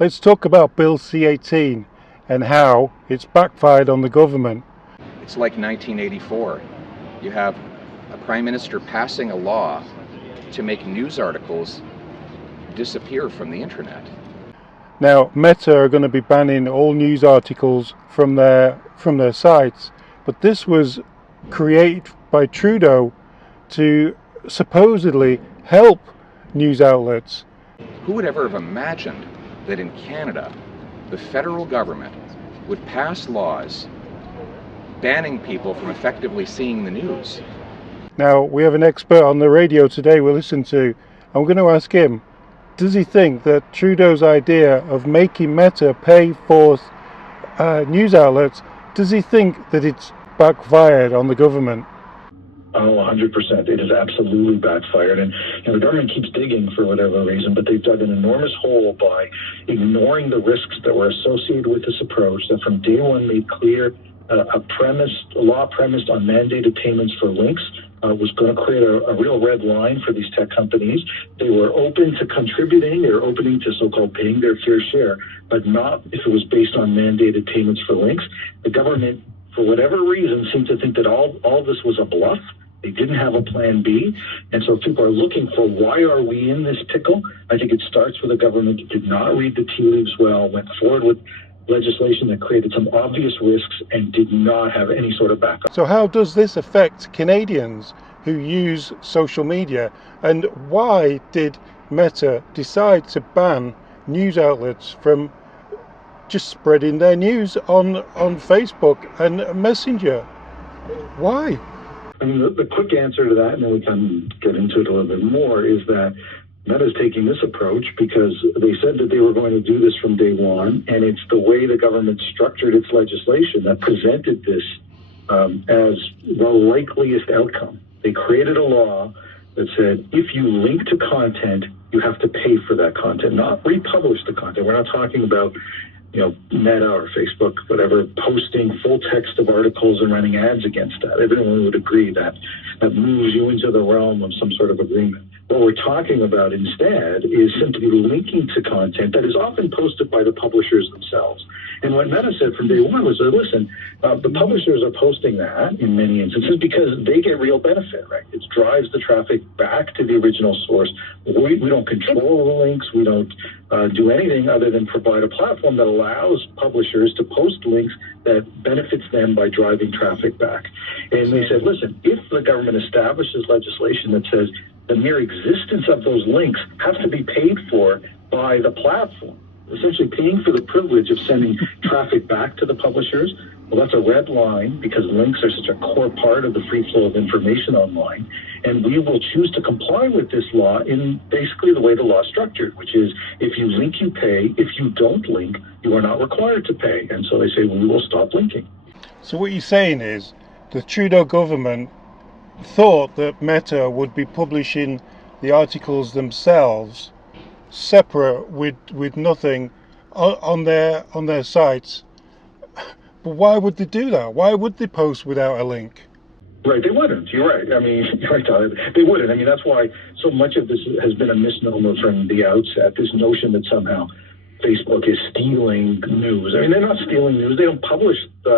Let's talk about Bill C18 and how it's backfired on the government. It's like 1984. You have a prime minister passing a law to make news articles disappear from the internet. Now, Meta are going to be banning all news articles from their sites, but this was created by Trudeau to supposedly help news outlets. Who would ever have imagined that in Canada, the federal government would pass laws banning people from effectively seeing the news? Now, we have an expert on the radio today we'll listen to. I'm going to ask him, does he think that Trudeau's idea of making Meta pay for news outlets, does he think that it's backfired on the government? Oh, 100%. It has absolutely backfired. And the government keeps digging for whatever reason, but they've dug an enormous hole by ignoring the risks that were associated with this approach that from day one made clear a law premised on mandated payments for links was going to create a real red line for these tech companies. They were open to contributing, they were open to so-called paying their fair share, but not if it was based on mandated payments for links. The government, for whatever reason, seemed to think that all this was a bluff. They didn't have a plan B. And so if people are looking for why are we in this pickle, I think it starts with a government that did not read the tea leaves well, went forward with legislation that created some obvious risks and did not have any sort of backup. So how does this affect Canadians who use social media? And why did Meta decide to ban news outlets from just spreading their news on Facebook and Messenger? Why? I mean, the quick answer to that, and then we can get into it a little bit more, is that Meta's taking this approach because they said that they were going to do this from day one, and it's the way the government structured its legislation that presented this as the likeliest outcome. They created a law that said if you link to content, you have to pay for that content, not republish the content. We're not talking about Meta or Facebook, whatever, posting full text of articles and running ads against that. Everyone would agree that moves you into the realm of some sort of agreement. What we're talking about instead is simply linking to content that is often posted by the publishers themselves. And what Meta said from day one was, listen, the publishers are posting that in many instances because they get real benefit, right? It drives the traffic back to the original source. We don't control the links. We don't do anything other than provide a platform that allows publishers to post links that benefits them by driving traffic back. And they said, listen, if the government establishes legislation that says the mere existence of those links has to be paid for by the platform, essentially paying for the privilege of sending traffic back to the publishers, well, that's a red line because links are such a core part of the free flow of information online. And we will choose to comply with this law in basically the way the law is structured, which is if you link, you pay. If you don't link, you are not required to pay. And so they say, well, we will stop linking. So what you're saying is the Trudeau government thought that Meta would be publishing the articles themselves separate with nothing on their sites. But why would they do that? Why would they post without a link? Right, they wouldn't. You're right. I mean, you're right, Tyler. They wouldn't. I mean, that's why so much of this has been a misnomer from the outset, this notion that somehow Facebook is stealing news. I mean, they're not stealing news. They don't publish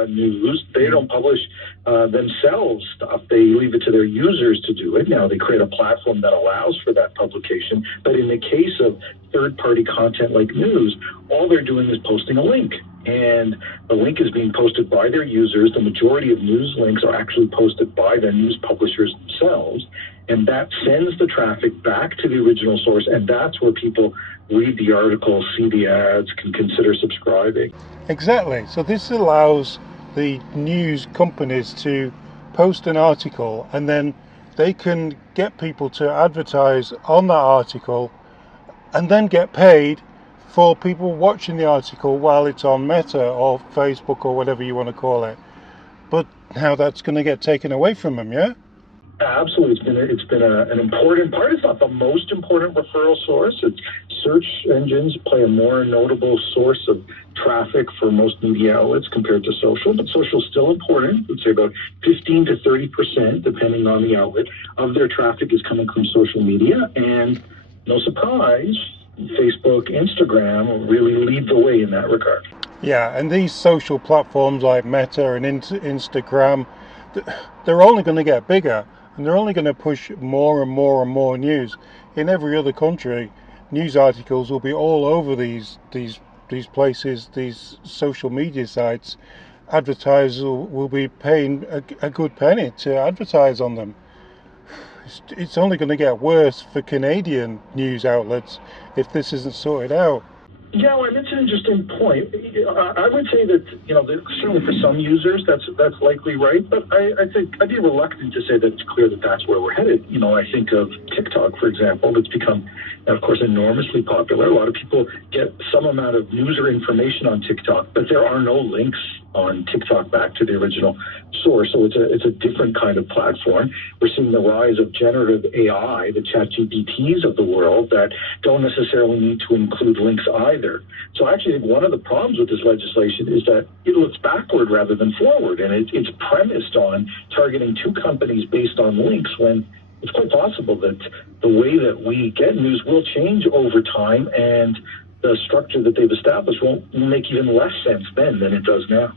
news. They don't publish themselves stuff. They leave it to their users to do it. Now, they create a platform that allows for that publication. But in the case of third-party content like news, all they're doing is posting a link. And the link is being posted by their users. The majority of news links are actually posted by the news publishers themselves. And that sends the traffic back to the original source. And that's where people read the article, see the ads, can consider subscribing. Exactly. So this allows the news companies to post an article and then they can get people to advertise on that article and then get paid for people watching the article while it's on Meta or Facebook or whatever you want to call it. But now that's going to get taken away from them, yeah? Absolutely. It's been an important part. It's not the most important referral source. Search engines play a more notable source of traffic for most media outlets compared to social, but social is still important. I'd say about 15 to 30%, depending on the outlet, of their traffic is coming from social media. And no surprise, Facebook, Instagram really lead the way in that regard. Yeah, and these social platforms like Meta and Instagram, they're only going to get bigger, and they're only going to push more and more and more news. In every other country, news articles will be all over these places, these social media sites. Advertisers will be paying a good penny to advertise on them. It's only going to get worse for Canadian news outlets if this isn't sorted out. Yeah, well, that's an interesting point. I would say that, certainly for some users, that's likely right. But I think I'd be reluctant to say that it's clear that that's where we're headed. I think of TikTok, for example, that's become, of course, enormously popular. A lot of people get some amount of news or information on TikTok, but there are no links on TikTok back to the original source. So it's a different kind of platform. We're seeing the rise of generative AI, the ChatGPTs of the world, that don't necessarily need to include links either. So I actually think one of the problems with this legislation is that it looks backward rather than forward, and it's premised on targeting two companies based on links, when it's quite possible that the way that we get news will change over time, and the structure that they've established won't make even less sense then than it does now.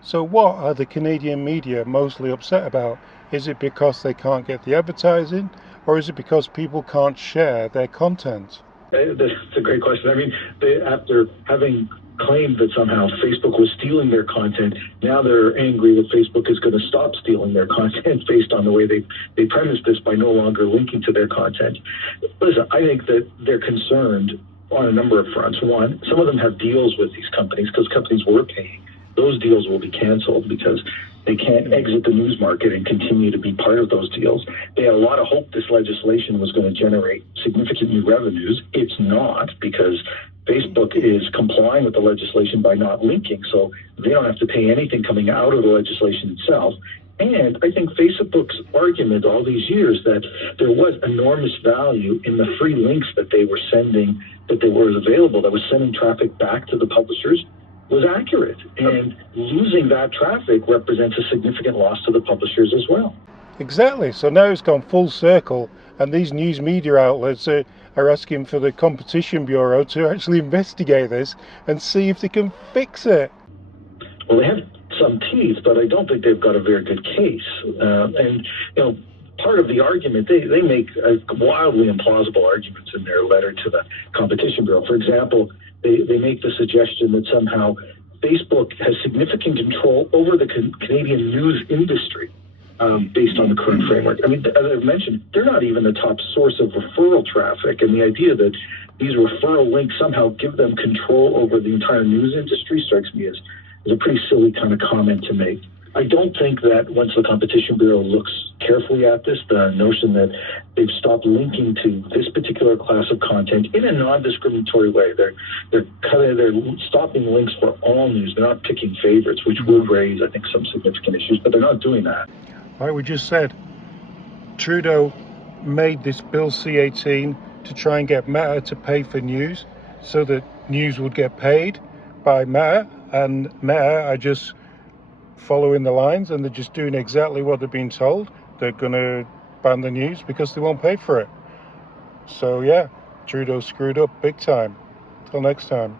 So what are the Canadian media mostly upset about? Is it because they can't get the advertising, or is it because people can't share their content? That's a great question. I mean, after having claimed that somehow Facebook was stealing their content, now they're angry that Facebook is going to stop stealing their content based on the way they premised this by no longer linking to their content. Listen, I think that they're concerned on a number of fronts. One, some of them have deals with these companies because companies were paying. Those deals will be canceled because they can't exit the news market and continue to be part of those deals. They had a lot of hope this legislation was going to generate significant new revenues. It's not, because Facebook is complying with the legislation by not linking, so they don't have to pay anything coming out of the legislation itself. And I think Facebook's argument all these years that there was enormous value in the free links that they were sending, that they were available, that was sending traffic back to the publishers, was accurate. And losing that traffic represents a significant loss to the publishers as well. Exactly. So now it's gone full circle, and these news media outlets are asking for the Competition Bureau to actually investigate this and see if they can fix it. Well, they have some teeth, but I don't think they've got a very good case. Part of the argument, they make wildly implausible arguments in their letter to the Competition Bureau. For example, they make the suggestion that somehow Facebook has significant control over the Canadian news industry based on the current framework. I mean, as I've mentioned, they're not even the top source of referral traffic, and the idea that these referral links somehow give them control over the entire news industry strikes me as a pretty silly kind of comment to make. I don't think that once the Competition Bureau looks carefully at this, the notion that they've stopped linking to this particular class of content in a non-discriminatory way. They're stopping links for all news. They're not picking favorites, which would raise, I think, some significant issues, but they're not doing that. Like we just said, Trudeau made this Bill C18 to try and get Meta to pay for news so that news would get paid by Meta, and Meta are just following the lines, and they're just doing exactly what they're being told. They're going to ban the news because they won't pay for it. So yeah, Trudeau screwed up big time. Till next time.